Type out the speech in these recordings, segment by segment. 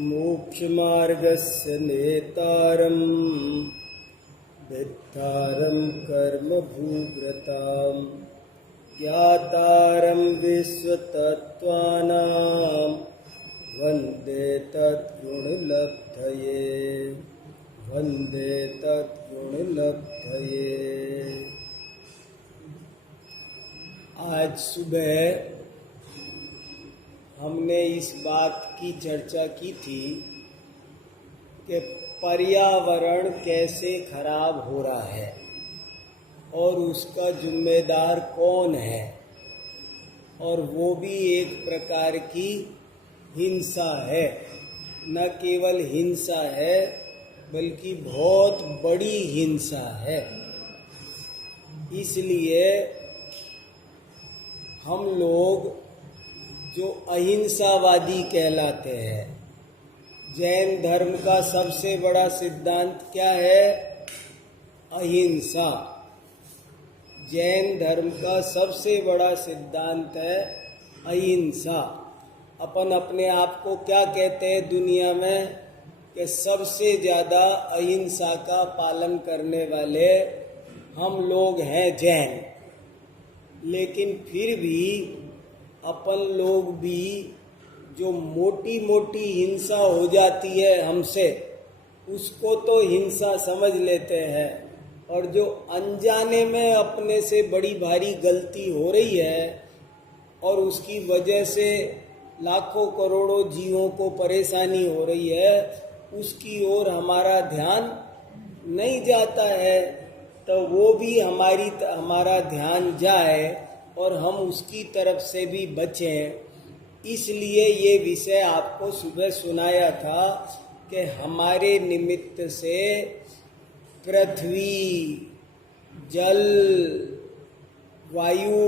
मोक्षमार्गस्य नेतारं विद्धारं कर्मभूव्रतां ज्ञातारं विश्वतत्त्वानां वन्दे तद्गुणलब्धये वन्दे तद्गुणलब्धये। आज सुबह हमने इस बात की चर्चा की थी कि पर्यावरण कैसे खराब हो रहा है और उसका जिम्मेदार कौन है, और वो भी एक प्रकार की हिंसा है। न केवल हिंसा है बल्कि बहुत बड़ी हिंसा है। इसलिए हम लोग जो अहिंसावादी कहलाते हैं, जैन धर्म का सबसे बड़ा सिद्धांत क्या है? अहिंसा। जैन धर्म का सबसे बड़ा सिद्धांत है अहिंसा। अपन अपने आप को क्या कहते हैं दुनिया में कि सबसे ज़्यादा अहिंसा का पालन करने वाले हम लोग हैं जैन। लेकिन फिर भी अपन लोग भी जो मोटी मोटी हिंसा हो जाती है हमसे, उसको तो हिंसा समझ लेते हैं, और जो अनजाने में अपने से बड़ी भारी गलती हो रही है और उसकी वजह से लाखों करोड़ों जीवों को परेशानी हो रही है, उसकी ओर हमारा ध्यान नहीं जाता है। तो वो भी हमारा ध्यान जाए और हम उसकी तरफ से भी बचें। इसलिए ये विषय आपको सुबह सुनाया था कि हमारे निमित्त से पृथ्वी, जल, वायु,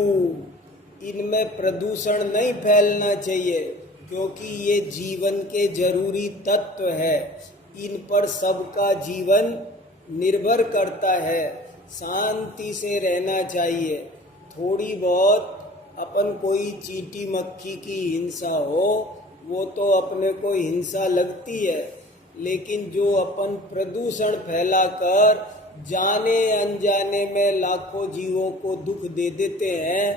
इनमें प्रदूषण नहीं फैलना चाहिए, क्योंकि ये जीवन के जरूरी तत्व है। इन पर सबका जीवन निर्भर करता है। शांति से रहना चाहिए। थोड़ी बहुत अपन कोई चींटी मक्खी की हिंसा हो, वो तो अपने को हिंसा लगती है, लेकिन जो अपन प्रदूषण फैलाकर जाने अनजाने में लाखों जीवों को दुख दे देते हैं,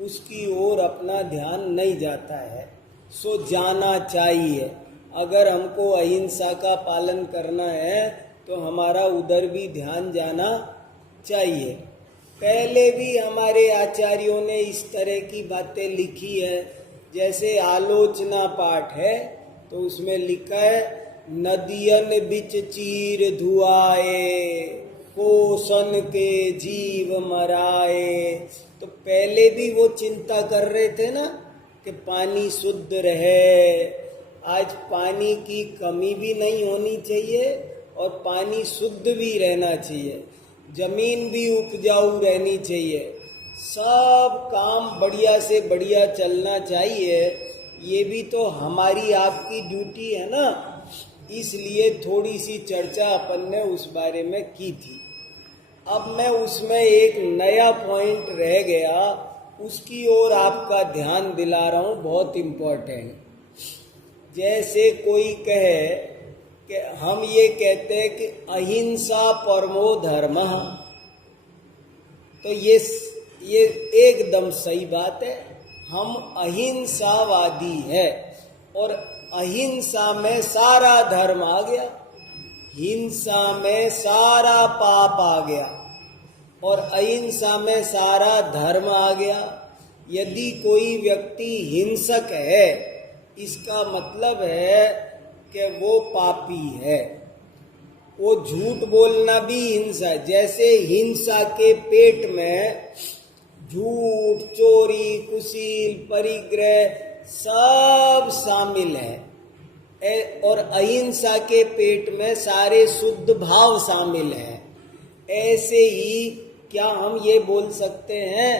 उसकी ओर अपना ध्यान नहीं जाता है। सो जाना चाहिए। अगर हमको अहिंसा का पालन करना है तो हमारा उधर भी ध्यान जाना चाहिए। पहले भी हमारे आचार्यों ने इस तरह की बातें लिखी है। जैसे आलोचना पाठ है तो उसमें लिखा है, नदियन बिच चीर धुआए, कोसन के जीव मराए। तो पहले भी वो चिंता कर रहे थे ना कि पानी शुद्ध रहे। आज पानी की कमी भी नहीं होनी चाहिए और पानी शुद्ध भी रहना चाहिए। जमीन भी उपजाऊ रहनी चाहिए। सब काम बढ़िया से बढ़िया चलना चाहिए। ये भी तो हमारी आपकी ड्यूटी है ना। इसलिए थोड़ी सी चर्चा अपन ने उस बारे में की थी। अब मैं उसमें एक नया पॉइंट रह गया, उसकी ओर आपका ध्यान दिला रहा हूँ, बहुत इम्पोर्टेंट। जैसे कोई कहे कि हम ये कहते हैं कि अहिंसा परमो धर्मः, तो ये एकदम सही बात है। हम अहिंसावादी है और अहिंसा में सारा धर्म आ गया, हिंसा में सारा पाप आ गया और अहिंसा में सारा धर्म आ गया। यदि कोई व्यक्ति हिंसक है, इसका मतलब है कि वो पापी है। वो झूठ बोलना भी हिंसा, जैसे हिंसा के पेट में झूठ, चोरी, कुशील, परिग्रह सब शामिल है, और अहिंसा के पेट में सारे शुद्ध भाव शामिल हैं। ऐसे ही क्या हम ये बोल सकते हैं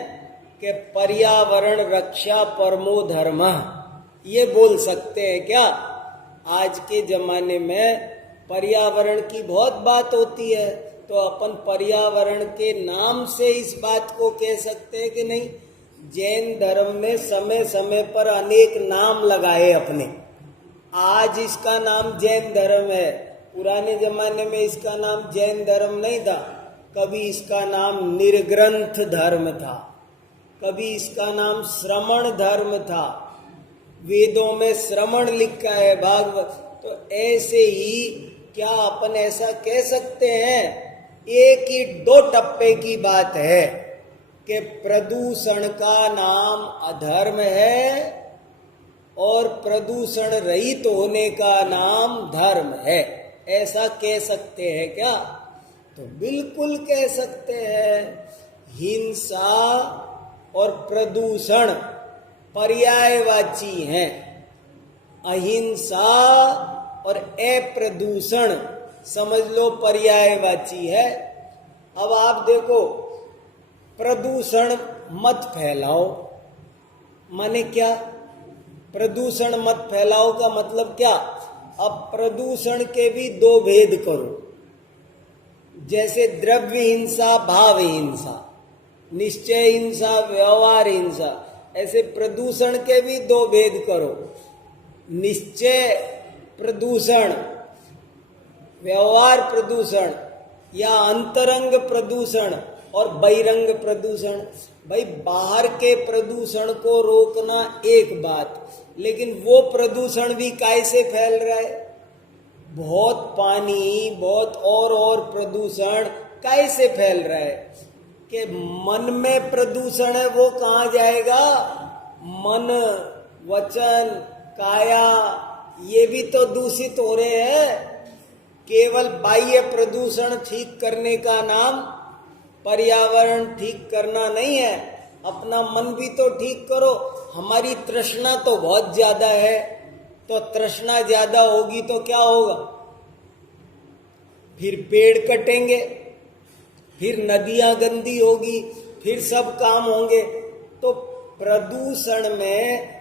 कि पर्यावरण रक्षा परमो धर्मः, ये बोल सकते हैं क्या? आज के जमाने में पर्यावरण की बहुत बात होती है, तो अपन पर्यावरण के नाम से इस बात को कह सकते हैं कि नहीं? जैन धर्म ने समय समय पर अनेक नाम लगाए अपने। आज इसका नाम जैन धर्म है, पुराने जमाने में इसका नाम जैन धर्म नहीं था। कभी इसका नाम निर्ग्रंथ धर्म था, कभी इसका नाम श्रमण धर्म था, वेदों में श्रमण लिखा है, भागवत। तो ऐसे ही क्या अपन ऐसा कह सकते हैं, एक ही दो टप्पे की बात है कि प्रदूषण का नाम अधर्म है और प्रदूषण रहित होने का नाम धर्म है, ऐसा कह सकते हैं क्या? तो बिल्कुल कह सकते हैं। हिंसा और प्रदूषण पर्यायवाची हैं, अहिंसा और अप्रदूषण समझ लो पर्यायवाची है। अब आप देखो, प्रदूषण मत फैलाओ माने क्या? प्रदूषण मत फैलाओ का मतलब क्या? अब प्रदूषण के भी दो भेद करो, जैसे द्रव्य हिंसा, भाव हिंसा, निश्चय हिंसा, व्यवहार हिंसा, ऐसे प्रदूषण के भी दो भेद करो। निश्चय प्रदूषण, व्यवहार प्रदूषण, या अंतरंग प्रदूषण और बहिरंग प्रदूषण। भाई बाहर के प्रदूषण को रोकना एक बात, लेकिन वो प्रदूषण भी कैसे फैल रहा है? बहुत पानी, बहुत और प्रदूषण कैसे फैल रहा है कि मन में प्रदूषण है, वो कहाँ जाएगा? मन, वचन, काया ये भी तो दूषित हो रहे हैं। केवल बाह्य प्रदूषण ठीक करने का नाम पर्यावरण ठीक करना नहीं है, अपना मन भी तो ठीक करो। हमारी तृष्णा तो बहुत ज्यादा है, तो तृष्णा ज्यादा होगी तो क्या होगा? फिर पेड़ कटेंगे, फिर नदियां गंदी होगी, फिर सब काम होंगे। तो प्रदूषण में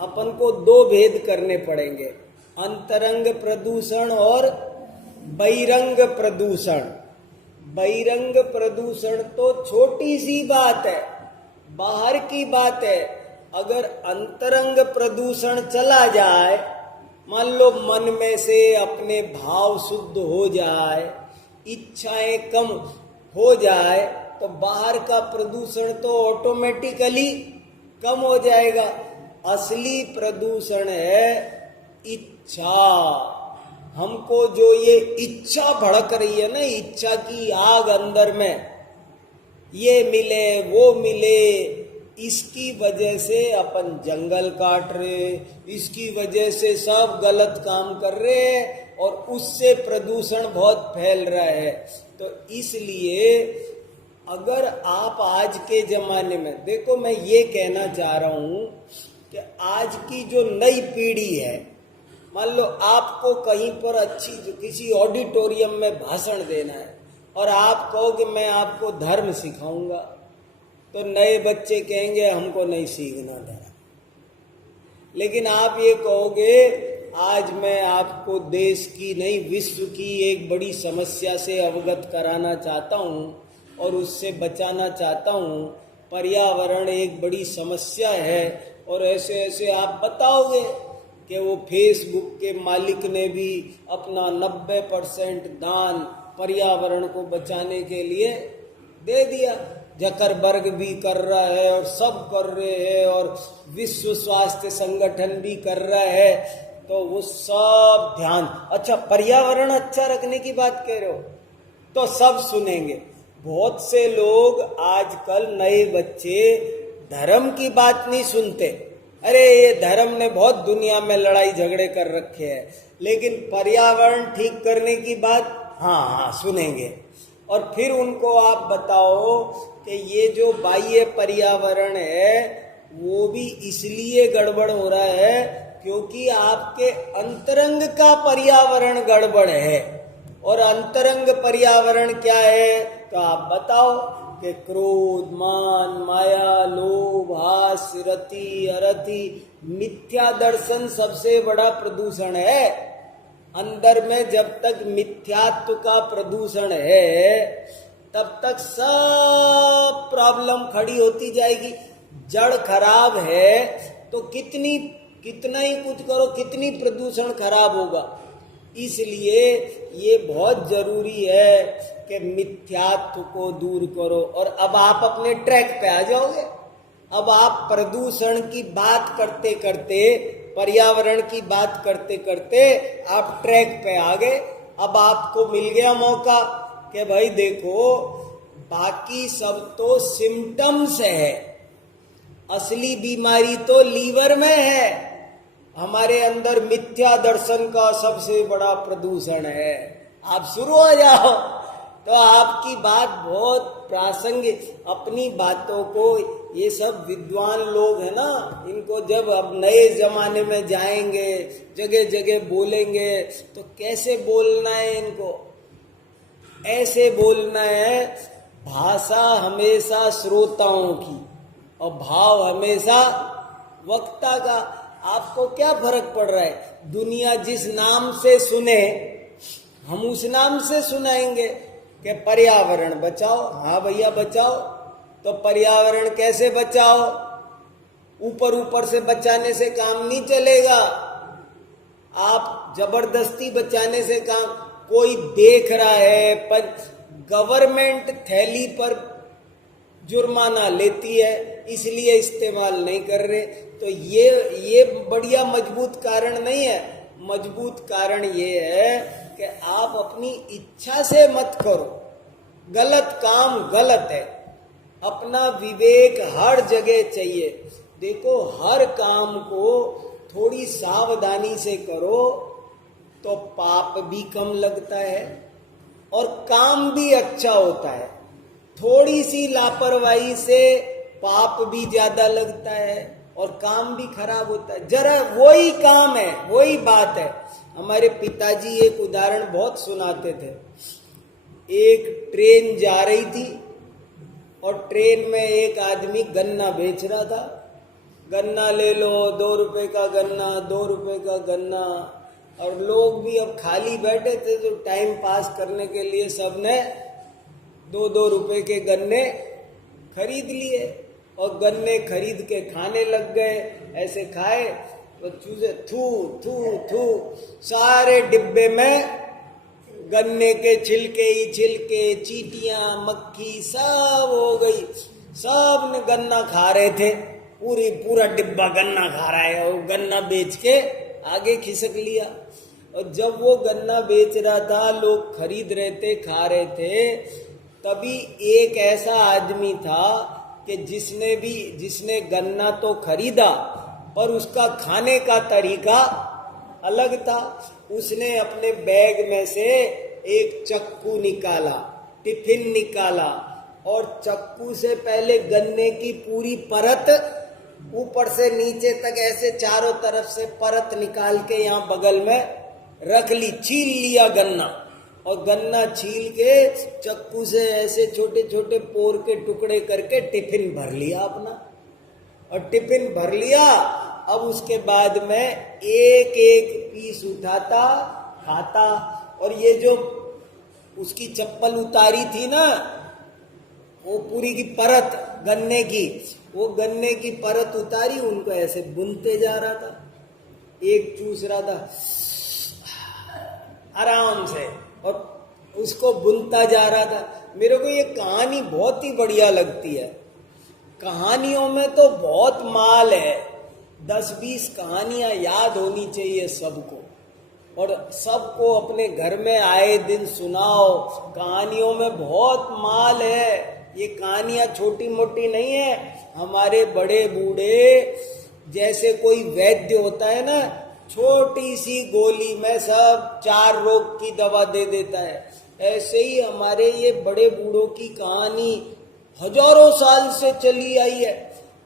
अपन को दो भेद करने पड़ेंगे, अंतरंग प्रदूषण और बहिरंग प्रदूषण। बहिरंग प्रदूषण तो छोटी सी बात है, बाहर की बात है। अगर अंतरंग प्रदूषण चला जाए, मान लो मन में से अपने भाव शुद्ध हो जाए, इच्छाएं कम हो जाए, तो बाहर का प्रदूषण तो ऑटोमेटिकली कम हो जाएगा। असली प्रदूषण है इच्छा। हमको जो ये इच्छा भड़क रही है ना, इच्छा की आग अंदर में, ये मिले वो मिले, इसकी वजह से अपन जंगल काट रहे, इसकी वजह से सब गलत काम कर रहे हैं और उससे प्रदूषण बहुत फैल रहा है। तो इसलिए अगर आप आज के जमाने में देखो, मैं ये कहना चाह रहा हूं कि आज की जो नई पीढ़ी है, मान लो आपको कहीं पर अच्छी किसी ऑडिटोरियम में भाषण देना है और आप कहो कि मैं आपको धर्म सिखाऊंगा, तो नए बच्चे कहेंगे हमको नहीं सीखना धर्म। लेकिन आप ये कहोगे आज मैं आपको देश की नहीं विश्व की एक बड़ी समस्या से अवगत कराना चाहता हूँ और उससे बचाना चाहता हूँ, पर्यावरण एक बड़ी समस्या है, और ऐसे ऐसे आप बताओगे कि वो फेसबुक के मालिक ने भी अपना 90% दान पर्यावरण को बचाने के लिए दे दिया, जकरबर्ग भी कर रहा है और सब कर रहे हैं और विश्व स्वास्थ्य संगठन भी कर रहा है, तो वो सब ध्यान। अच्छा, पर्यावरण अच्छा रखने की बात कह रहे हो तो सब सुनेंगे। बहुत से लोग आजकल नए बच्चे धर्म की बात नहीं सुनते, अरे ये धर्म ने बहुत दुनिया में लड़ाई झगड़े कर रखे हैं, लेकिन पर्यावरण ठीक करने की बात हाँ सुनेंगे। और फिर उनको आप बताओ कि ये जो बाह्य पर्यावरण है वो भी इसलिए गड़बड़ हो रहा है क्योंकि आपके अंतरंग का पर्यावरण गड़बड़ है। और अंतरंग पर्यावरण क्या है तो आप बताओ कि क्रोध, मान, माया, लोभ, हास्य, रति, अरति, मिथ्या दर्शन सबसे बड़ा प्रदूषण है। अंदर में जब तक मिथ्यात्व का प्रदूषण है तब तक सब प्रॉब्लम खड़ी होती जाएगी। जड़ खराब है तो कितना ही कुछ करो, कितनी प्रदूषण खराब होगा। इसलिए ये बहुत जरूरी है कि मिथ्यात्व को दूर करो। और अब आप अपने ट्रैक पे आ जाओगे। अब आप प्रदूषण की बात करते करते, पर्यावरण की बात करते करते आप ट्रैक पे आ गए। अब आपको मिल गया मौका कि भाई देखो, बाकी सब तो सिम्टम्स है, असली बीमारी तो लीवर में है। हमारे अंदर मिथ्या दर्शन का सबसे बड़ा प्रदूषण है। आप शुरू हो जाओ तो आपकी बात बहुत प्रासंगिक। अपनी बातों को ये सब विद्वान लोग है ना, इनको जब अब नए जमाने में जाएंगे, जगह जगह बोलेंगे, तो कैसे बोलना है इनको? ऐसे बोलना है, भाषा हमेशा श्रोताओं की और भाव हमेशा वक्ता का। आपको क्या फर्क पड़ रहा है? दुनिया जिस नाम से सुने हम उस नाम से सुनाएंगे कि पर्यावरण बचाओ। हाँ भैया बचाओ। तो पर्यावरण कैसे बचाओ? ऊपर ऊपर से बचाने से काम नहीं चलेगा। आप जबरदस्ती बचाने से काम, कोई देख रहा है पर गवर्नमेंट थैली पर जुर्माना लेती है इसलिए इस्तेमाल नहीं कर रहे। तो ये बढ़िया मजबूत कारण नहीं है। मजबूत कारण ये है कि आप अपनी इच्छा से मत करो। गलत काम गलत है। अपना विवेक हर जगह चाहिए। देखो, हर काम को थोड़ी सावधानी से करो तो पाप भी कम लगता है और काम भी अच्छा होता है। थोड़ी सी लापरवाही से पाप भी ज्यादा लगता है और काम भी खराब होता है। जरा वही काम है, वही बात है। हमारे पिताजी एक उदाहरण बहुत सुनाते थे। एक ट्रेन जा रही थी और ट्रेन में एक आदमी गन्ना बेच रहा था। गन्ना ले लो, 2 रुपए का गन्ना, 2 रुपए का गन्ना। और लोग भी अब खाली बैठे थे तो टाइम पास करने के लिए सबने 2-2 रुपए के गन्ने खरीद लिए और गन्ने खरीद के खाने लग गए। ऐसे खाए तो चूजे थू थू थू, सारे डिब्बे में गन्ने के छिलके ही छिलके, चींटियां, मक्खी सब हो गई। सब ने गन्ना खा रहे थे, पूरा डिब्बा गन्ना खा रहा है और गन्ना बेच के आगे खिसक लिया। और जब वो गन्ना बेच रहा था, लोग खरीद रहे थे, खा रहे थे, तभी एक ऐसा आदमी था कि जिसने गन्ना तो खरीदा पर उसका खाने का तरीका अलग था। उसने अपने बैग में से एक चक्कू निकाला, टिफिन निकाला और चक्कू से पहले गन्ने की पूरी परत ऊपर से नीचे तक ऐसे चारों तरफ से परत निकाल के यहाँ बगल में रख ली। छील लिया गन्ना और गन्ना छील के चक्कू से ऐसे छोटे छोटे पोर के टुकड़े करके टिफिन भर लिया अपना। और टिफिन भर लिया। अब उसके बाद में एक एक पीस उठाता, खाता। और ये जो उसकी चप्पल उतारी थी ना, वो पूरी की परत गन्ने की, वो गन्ने की परत उतारी, उनको ऐसे बुनते जा रहा था। एक चूस रहा था आराम से और उसको बुनता जा रहा था। मेरे को ये कहानी बहुत ही बढ़िया लगती है। कहानियों में तो बहुत माल है। 10-20 कहानियां याद होनी चाहिए सबको, और सबको अपने घर में आए दिन सुनाओ। कहानियों में बहुत माल है। ये कहानियां छोटी मोटी नहीं है। हमारे बड़े बूढ़े, जैसे कोई वैद्य होता है ना, छोटी सी गोली में सब 4 रोग की दवा दे देता है, ऐसे ही हमारे ये बड़े बूढ़ों की कहानी हजारों साल से चली आई है।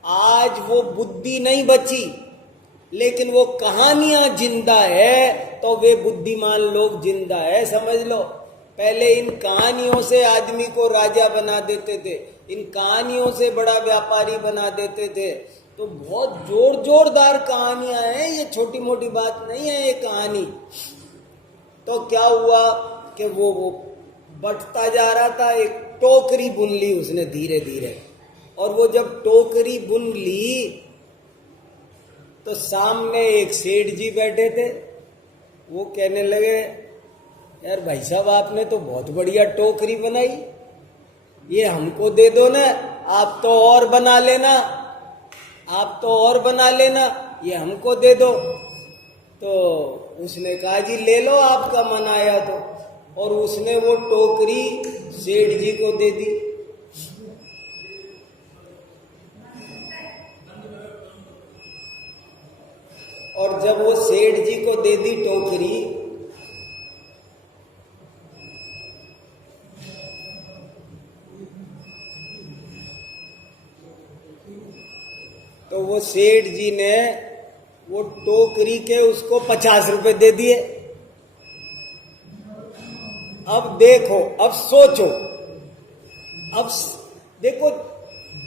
आज वो बुद्धि नहीं बची, लेकिन वो कहानियां जिंदा है, तो वे बुद्धिमान लोग जिंदा है, समझ लो। पहले इन कहानियों से आदमी को राजा बना देते थे, इन कहानियों से बड़ा व्यापारी बना देते थे। तो बहुत जोरदार कहानियां हैं, ये छोटी मोटी बात नहीं है ये कहानी। तो क्या हुआ कि वो बढ़ता जा रहा था। एक टोकरी बुन ली उसने धीरे धीरे, और वो जब टोकरी बुन ली तो सामने एक सेठ जी बैठे थे। वो कहने लगे, यार भाई साहब आपने तो बहुत बढ़िया टोकरी बनाई, ये हमको दे दो ना, आप तो और बना लेना, आप तो और बना लेना, ये हमको दे दो। तो उसने कहा जी ले लो, आपका मन आया तो। और उसने वो टोकरी सेठ जी को दे दी। और जब वो सेठ जी को दे दी टोकरी, तो वो सेठ जी ने वो टोकरी के उसको 50 रुपए दे दिए। अब देखो, अब सोचो, अब देखो,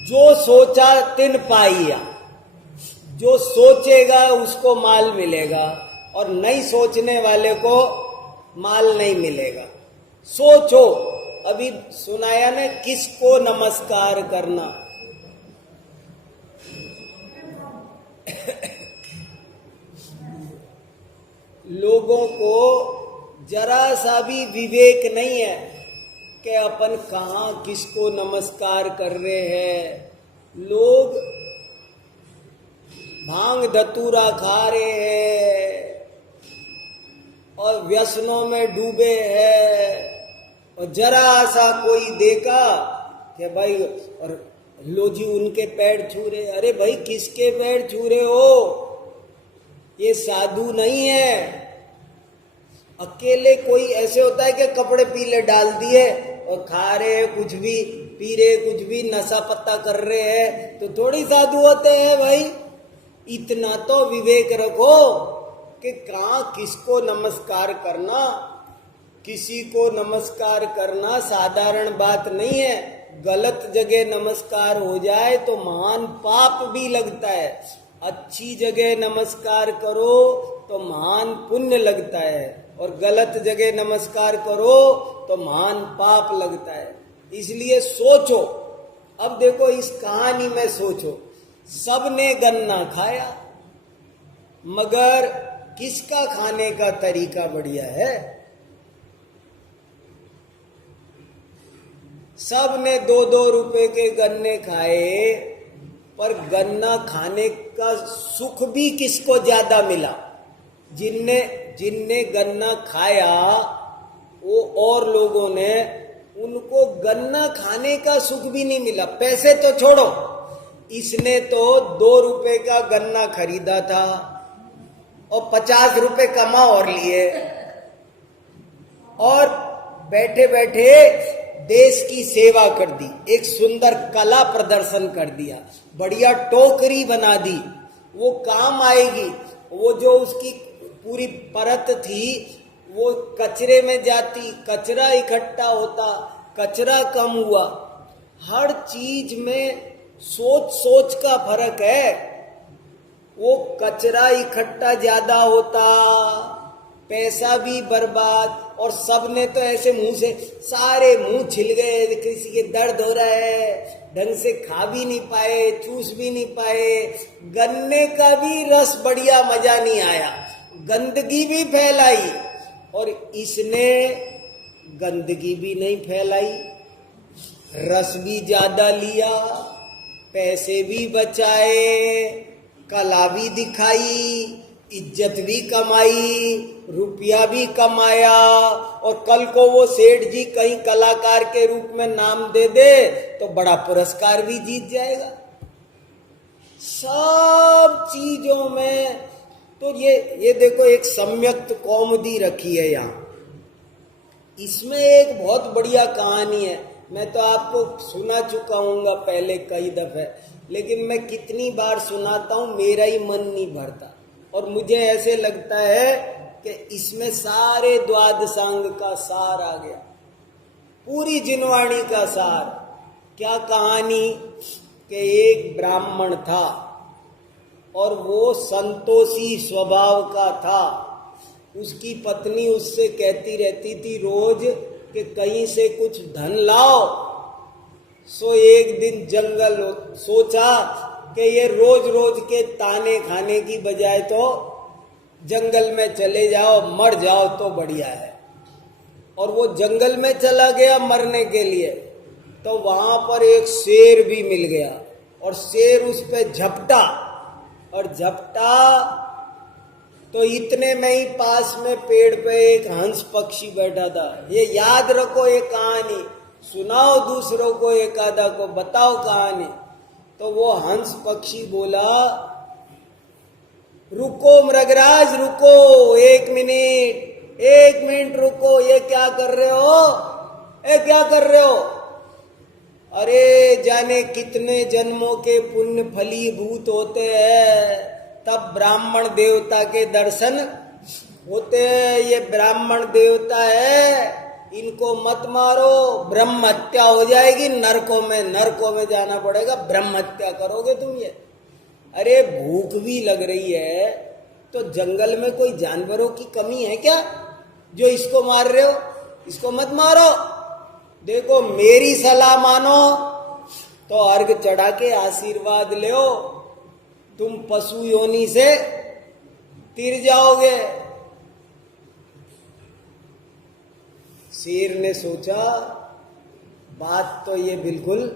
जो सोचा तिन पाइया, जो सोचेगा उसको माल मिलेगा और नहीं सोचने वाले को माल नहीं मिलेगा। सोचो, अभी सुनाया ने किसको नमस्कार करना। लोगों को जरा सा भी विवेक नहीं है कि अपन कहाँ किसको नमस्कार कर रहे हैं। लोग भांग धतूरा खा रहे हैं और व्यसनों में डूबे हैं, और जरा सा कोई देखा कि भाई, और लो जी उनके पैर छू रहे। अरे भाई किसके पैर छू रहे हो? ये साधु नहीं है। अकेले कोई ऐसे होता है कि कपड़े पीले डाल दिए और खा रहे हैं कुछ भी, पी रहे कुछ भी, नशा पत्ता कर रहे हैं, तो थोड़ी साधु होते हैं भाई। इतना तो विवेक रखो कि कहाँ किसको नमस्कार करना। किसी को नमस्कार करना साधारण बात नहीं है। गलत जगह नमस्कार हो जाए तो महान पाप भी लगता है। अच्छी जगह नमस्कार करो तो महान पुण्य लगता है, और गलत जगह नमस्कार करो तो महान पाप लगता है। इसलिए सोचो, अब देखो इस कहानी में सोचो, सबने गन्ना खाया, मगर किसका खाने का तरीका बढ़िया है? सब ने 2-2 रुपए के गन्ने खाए, पर गन्ना खाने का सुख भी किसको ज्यादा मिला? जिनने गन्ना खाया वो और लोगों ने, उनको गन्ना खाने का सुख भी नहीं मिला। पैसे तो छोड़ो, इसने तो 2 रुपए का गन्ना खरीदा था और 50 रुपए कमा और लिए, और बैठे बैठे देश की सेवा कर दी, एक सुंदर कला प्रदर्शन कर दिया, बढ़िया टोकरी बना दी। वो काम आएगी। वो जो उसकी पूरी परत थी वो कचरे में जाती, कचरा इकट्ठा होता, कचरा कम हुआ। हर चीज में सोच सोच का फर्क है। वो कचरा इकट्ठा ज्यादा होता, पैसा भी बर्बाद, और सबने तो ऐसे मुंह से सारे मुंह छिल गए, किसी के दर्द हो रहा है, ढंग से खा भी नहीं पाए, चूस भी नहीं पाए, गन्ने का भी रस बढ़िया मजा नहीं आया, गंदगी भी फैलाई। और इसने गंदगी भी नहीं फैलाई, रस भी ज्यादा लिया, पैसे भी बचाए, कला भी दिखाई, इज्जत भी कमाई, रुपया भी कमाया, और कल को वो सेठ जी कहीं कलाकार के रूप में नाम दे दे तो बड़ा पुरस्कार भी जीत जाएगा। सब चीजों में तो ये देखो, एक सम्यक्त कौमुदी रखी है यहाँ। इसमें एक बहुत बढ़िया कहानी है। मैं तो आपको सुना चुका हूँगा पहले कई दफे, लेकिन मैं कितनी बार सुनाता हूँ मेरा ही मन नहीं भरता। और मुझे ऐसे लगता है कि इसमें सारे द्वादशांग का सार आ गया, पूरी जिनवाणी का सार। क्या कहानी कि एक ब्राह्मण था और वो संतोषी स्वभाव का था। उसकी पत्नी उससे कहती रहती थी रोज कि कहीं से कुछ धन लाओ, सो एक दिन जंगल सोचा कि ये रोज रोज के ताने खाने की बजाय तो जंगल में चले जाओ, मर जाओ तो बढ़िया है। और वो जंगल में चला गया मरने के लिए, तो वहां पर एक शेर भी मिल गया और शेर उस पे झपटा, और झपटा तो इतने में ही पास में पेड़ पे एक हंस पक्षी बैठा था। ये याद रखो, ये कहानी सुनाओ दूसरों को, एक आधा को बताओ कहानी। तो वो हंस पक्षी बोला, रुको मृगराज रुको, एक मिनट रुको, ये क्या कर रहे हो, ये क्या कर रहे हो? अरे जाने कितने जन्मों के पुण्य फलीभूत होते हैं, तब ब्राह्मण देवता के दर्शन होते हैं। ये ब्राह्मण देवता है, इनको मत मारो, ब्रह्म हत्या हो जाएगी, नरकों में जाना पड़ेगा, ब्रह्म हत्या करोगे तुम ये। अरे भूख भी लग रही है तो जंगल में कोई जानवरों की कमी है क्या जो इसको मार रहे हो? इसको मत मारो, देखो मेरी सलाह मानो तो अर्घ चढ़ा के आशीर्वाद लो, तुम पशु योनि से तिर जाओगे। शेर ने सोचा, बात तो ये बिल्कुल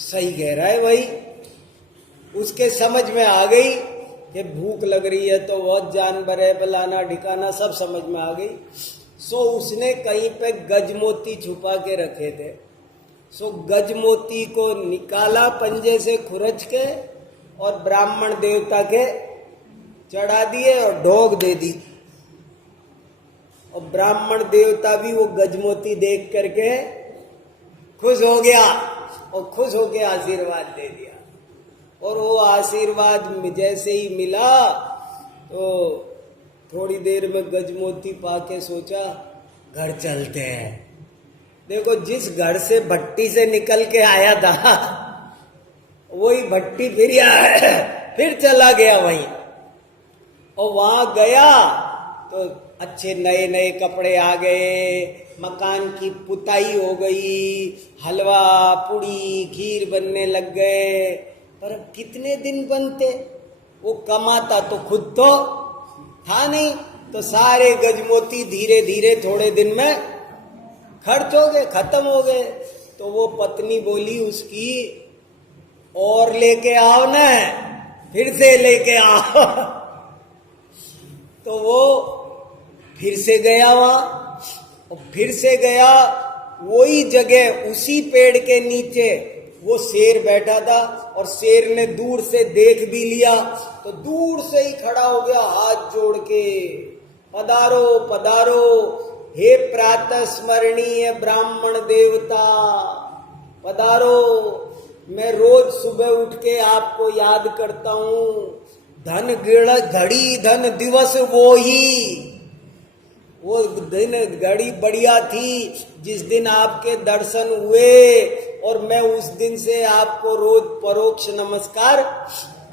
सही कह रहा है भाई। उसके समझ में आ गई कि भूख लग रही है तो बहुत जानवर है, फलाना ठिकाना सब समझ में आ गई। सो उसने कहीं पे गजमोती छुपा के रखे थे, सो गजमोती को निकाला पंजे से खुरच के और ब्राह्मण देवता के चढ़ा दिए और ढोक दे दी। और ब्राह्मण देवता भी वो गजमोती देख करके खुश हो गया और खुश होके आशीर्वाद दे दिया। और वो आशीर्वाद जैसे ही मिला तो थोड़ी देर में गजमोती पाके सोचा, घर चलते हैं। देखो जिस घर से भट्टी से निकल के आया था वही भट्टी फिर चला गया वहीं। और वहां गया तो अच्छे नए नए कपड़े आ गए, मकान की पुताई हो गई, हलवा पूड़ी खीर बनने लग गए। पर अब कितने दिन बनते? वो कमाता तो खुद तो था नहीं, तो सारे गजमोती धीरे धीरे थोड़े दिन में खर्च हो गए, खत्म हो गए। तो वो पत्नी बोली उसकी, और लेके आओ ना, फिर से लेके आओ। तो वो फिर से गया वहां, और फिर से गया वही जगह, उसी पेड़ के नीचे वो शेर बैठा था। और शेर ने दूर से देख भी लिया तो दूर से ही खड़ा हो गया हाथ जोड़ के, पधारो पधारो हे प्रातः स्मरणीय ब्राह्मण देवता, पधारो। मैं रोज सुबह उठ के आपको याद करता हूं, धन गिण घड़ी धन दिवस वो दिन घड़ी बढ़िया थी जिस दिन आपके दर्शन हुए, और मैं उस दिन से आपको रोज परोक्ष नमस्कार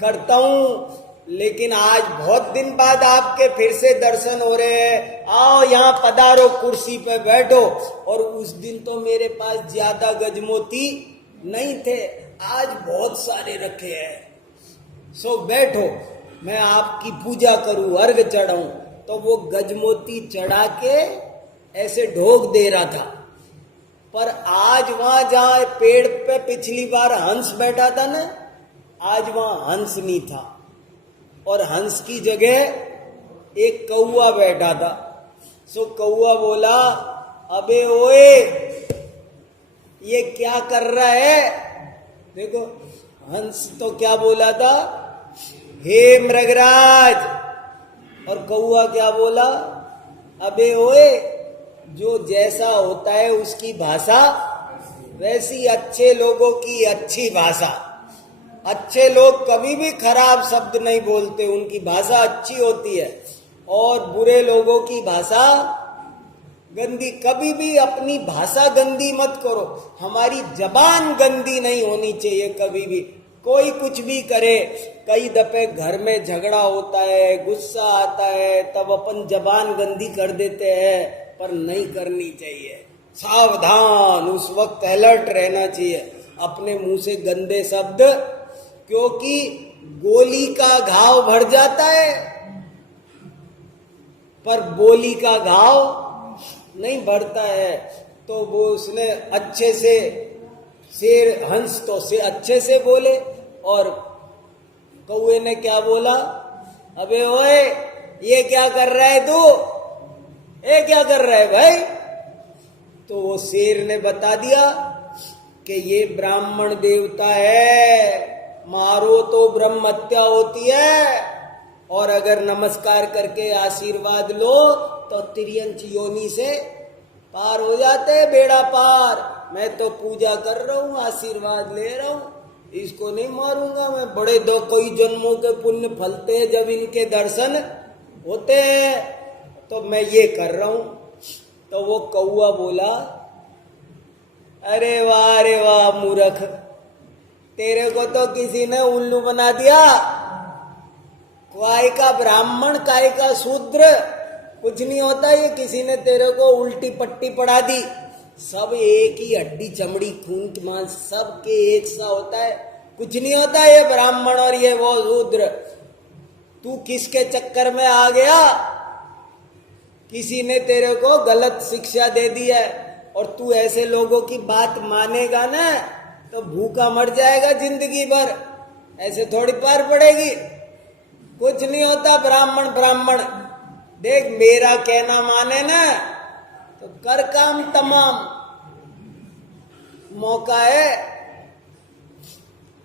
करता हूं। लेकिन आज बहुत दिन बाद आपके फिर से दर्शन हो रहे हैं, आओ यहाँ पधारो, कुर्सी पे बैठो। और उस दिन तो मेरे पास ज्यादा गजमोती नहीं थे, आज बहुत सारे रखे हैं, सो बैठो मैं आपकी पूजा करूं, अर्घ चढ़ाऊं। तो वो गजमोती चढ़ा के ऐसे ढोक दे रहा था। पर आज वहां जहां पेड़ पे पिछली बार हंस बैठा था ना, आज वहां हंस नहीं था, और हंस की जगह एक कौआ बैठा था। सो कौआ बोला, अबे ओए ये क्या कर रहा है? देखो हंस तो क्या बोला था, हे मृगराज, और कौआ क्या बोला, अबे ओए। जो जैसा होता है उसकी भाषा वैसी, अच्छे लोगों की अच्छी भाषा। अच्छे लोग कभी भी खराब शब्द नहीं बोलते, उनकी भाषा अच्छी होती है। और बुरे लोगों की भाषा गंदी। कभी भी अपनी भाषा गंदी मत करो, हमारी जबान गंदी नहीं होनी चाहिए कभी भी। कोई कुछ भी करे, कई दफे घर में झगड़ा होता है, गुस्सा आता है, तब अपन जबान गंदी कर देते हैं, पर नहीं करनी चाहिए। सावधान, उस वक्त अलर्ट रहना चाहिए, अपने मुंह से गंदे शब्द, क्योंकि गोली का घाव भर जाता है पर बोली का घाव नहीं बढ़ता है। तो वो उसने अच्छे से, शेर हंस तो से अच्छे से बोले, और कौए ने क्या बोला, अबे ओए ये क्या कर रहा है तू, ये क्या कर रहा है भाई। तो वो शेर ने बता दिया कि ये ब्राह्मण देवता है, मारो तो ब्रह्म हत्या होती है, और अगर नमस्कार करके आशीर्वाद लो तो तिर्यंच योनि से पार हो जाते हैं, बेड़ा पार। मैं तो पूजा कर रहा हूँ, आशीर्वाद ले रहा हूँ, इसको नहीं मारूंगा मैं। बड़े दो कई जन्मों के पुण्य फलते हैं जब इनके दर्शन होते हैं, तो मैं ये कर रहा हूँ। तो वो कौआ बोला, अरे वाह मूर्ख, तेरे को तो किसी ने उल्लू बना दिया। काय का ब्राह्मण, काय का शूद्र, कुछ नहीं होता, ये किसी ने तेरे को उल्टी पट्टी पढ़ा दी। सब एक ही हड्डी चमड़ी खून मांस सब के एक सा होता है, कुछ नहीं होता ये ब्राह्मण और ये वो शूद्र। तू किसके चक्कर में आ गया, किसी ने तेरे को गलत शिक्षा दे दी है, और तू ऐसे लोगों की बात मानेगा ना तो भूखा मर जाएगा जिंदगी भर, ऐसे थोड़ी पार पड़ेगी। कुछ नहीं होता ब्राह्मण ब्राह्मण, देख मेरा कहना माने ना तो कर काम तमाम, मौका है।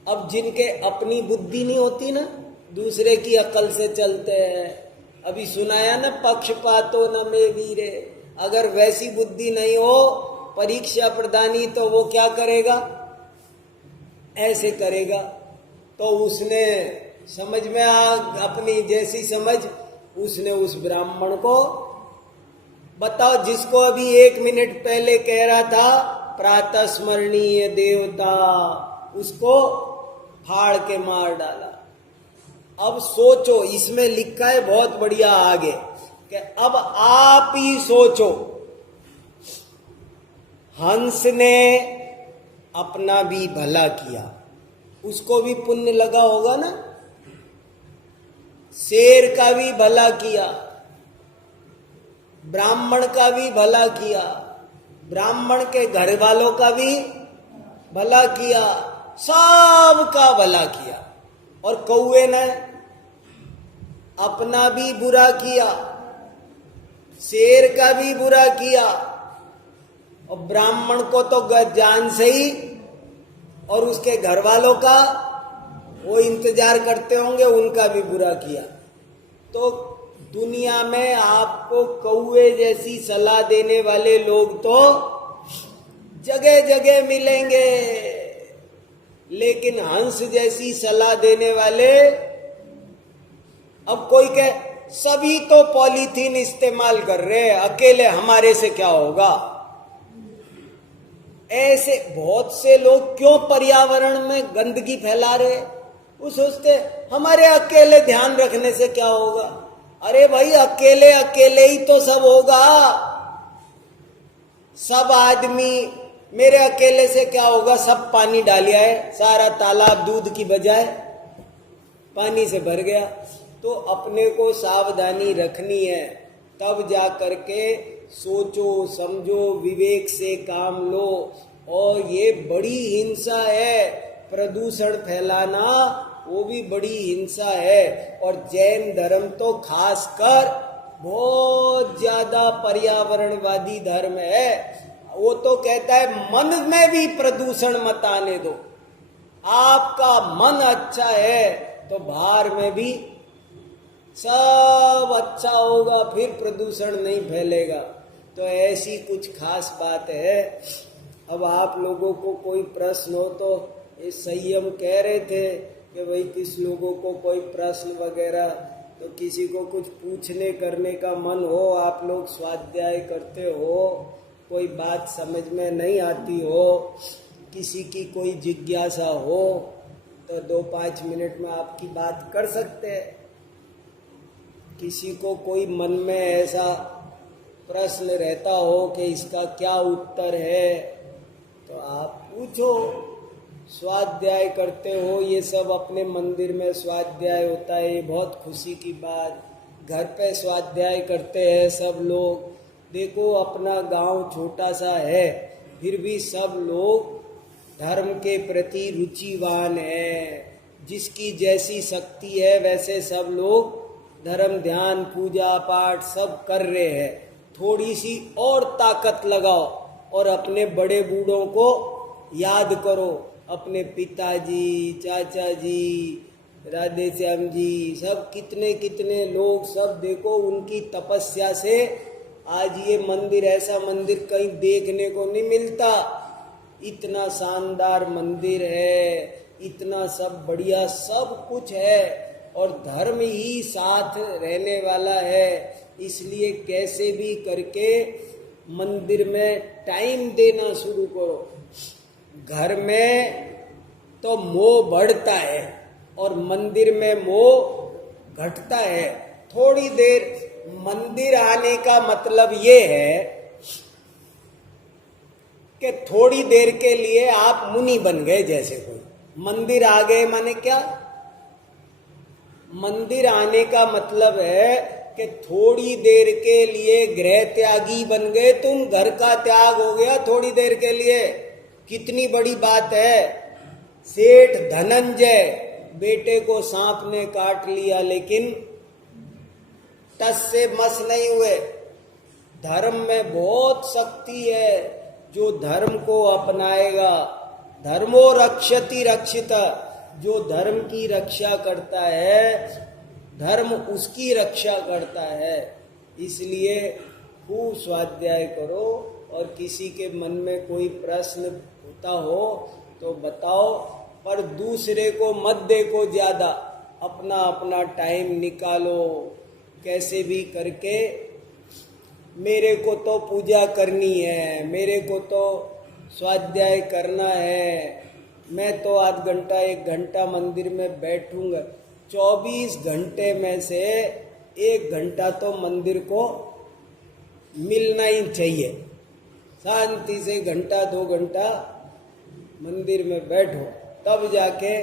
अब जिनके अपनी बुद्धि नहीं होती ना, दूसरे की अकल से चलते हैं। अभी सुनाया ना, पक्षपातो न में वीरे, अगर वैसी बुद्धि नहीं हो परीक्षा प्रदानी तो वो क्या करेगा, ऐसे करेगा। तो उसने समझ में अपनी जैसी समझ उसने उस ब्राह्मण को, बताओ जिसको अभी 1 मिनट पहले कह रहा था प्रातः स्मरणीय देवता, उसको फाड़ के मार डाला। अब सोचो, इसमें लिखा है बहुत बढ़िया आगे कि अब आप ही सोचो, हंस ने अपना भी भला किया, उसको भी पुण्य लगा होगा ना। शेर का भी भला किया, ब्राह्मण का भी भला किया, ब्राह्मण के घर वालों का भी भला किया, सबका भला किया। और कौए ने अपना भी बुरा किया, शेर का भी बुरा किया, और ब्राह्मण को तो जान से ही, और उसके घर वालों का वो इंतजार करते होंगे, उनका भी बुरा किया। तो दुनिया में आपको कौए जैसी सलाह देने वाले लोग तो जगह जगह मिलेंगे, लेकिन हंस जैसी सलाह देने वाले, अब कोई कहे सभी तो पॉलीथीन इस्तेमाल कर रहे हैं, अकेले हमारे से क्या होगा। ऐसे बहुत से लोग क्यों पर्यावरण में गंदगी फैला रहे, वो सोचते हमारे अकेले ध्यान रखने से क्या होगा। अरे भाई अकेले अकेले ही तो सब होगा, सब आदमी, मेरे अकेले से क्या होगा, सब पानी डालिया है, सारा तालाब दूध की बजाय पानी से भर गया। तो अपने को सावधानी रखनी है, तब जा करके सोचो समझो विवेक से काम लो। और ये बड़ी हिंसा है, प्रदूषण फैलाना वो भी बड़ी हिंसा है। और जैन धर्म तो खासकर बहुत ज्यादा पर्यावरणवादी धर्म है, वो तो कहता है मन में भी प्रदूषण मत आने दो, आपका मन अच्छा है तो बाहर में भी सब अच्छा होगा, फिर प्रदूषण नहीं फैलेगा। तो ऐसी कुछ खास बात है। अब आप लोगों को कोई प्रश्न हो तो, ये संयम कह रहे थे कि भाई किस लोगों को कोई प्रश्न वगैरह, तो किसी को कुछ पूछने करने का मन हो, आप लोग स्वाध्याय करते हो, कोई बात समझ में नहीं आती हो, किसी की कोई जिज्ञासा हो, तो 2-5 मिनट में आपकी बात कर सकते हैं। किसी को कोई मन में ऐसा प्रश्न रहता हो कि इसका क्या उत्तर है, तो आप पूछो। स्वाध्याय करते हो, ये सब अपने मंदिर में स्वाध्याय होता है, ये बहुत खुशी की बात। घर पे स्वाध्याय करते हैं सब लोग। देखो अपना गांव छोटा सा है, फिर भी सब लोग धर्म के प्रति रुचिवान है। जिसकी जैसी शक्ति है वैसे सब लोग धर्म ध्यान पूजा पाठ सब कर रहे हैं। थोड़ी सी और ताकत लगाओ और अपने बड़े बूढ़ों को याद करो, अपने पिताजी, चाचा जी, राधे श्याम जी, सब कितने कितने लोग, सब देखो उनकी तपस्या से आज ये मंदिर, ऐसा मंदिर कहीं देखने को नहीं मिलता। इतना शानदार मंदिर है, इतना सब बढ़िया सब कुछ है, और धर्म ही साथ रहने वाला है। इसलिए कैसे भी करके मंदिर में टाइम देना शुरू करो। घर में तो मोह बढ़ता है और मंदिर में मोह घटता है। थोड़ी देर मंदिर आने का मतलब ये है कि थोड़ी देर के लिए आप मुनि बन गए जैसे कोई। मंदिर आ गए माने क्या? मंदिर आने का मतलब है कि थोड़ी देर के लिए गृह त्यागी बन गए तुम, घर का त्याग हो गया थोड़ी देर के लिए। कितनी बड़ी बात है। सेठ धनंजय, बेटे को सांप ने काट लिया लेकिन टस से मस नहीं हुए। धर्म में बहुत शक्ति है। जो धर्म को अपनाएगा, धर्मो रक्षति रक्षिता, जो धर्म की रक्षा करता है धर्म उसकी रक्षा करता है। इसलिए खूब स्वाध्याय करो, और किसी के मन में कोई प्रश्न होता हो तो बताओ, पर दूसरे को मत देखो ज्यादा, अपना अपना टाइम निकालो। कैसे भी करके मेरे को तो पूजा करनी है, मेरे को तो स्वाध्याय करना है, मैं तो आध घंटा 1 घंटा मंदिर में बैठूंगा। 24 घंटे में से 1 घंटा तो मंदिर को मिलना ही चाहिए। शांति से 1 घंटा 2 घंटा मंदिर में बैठो, तब जाके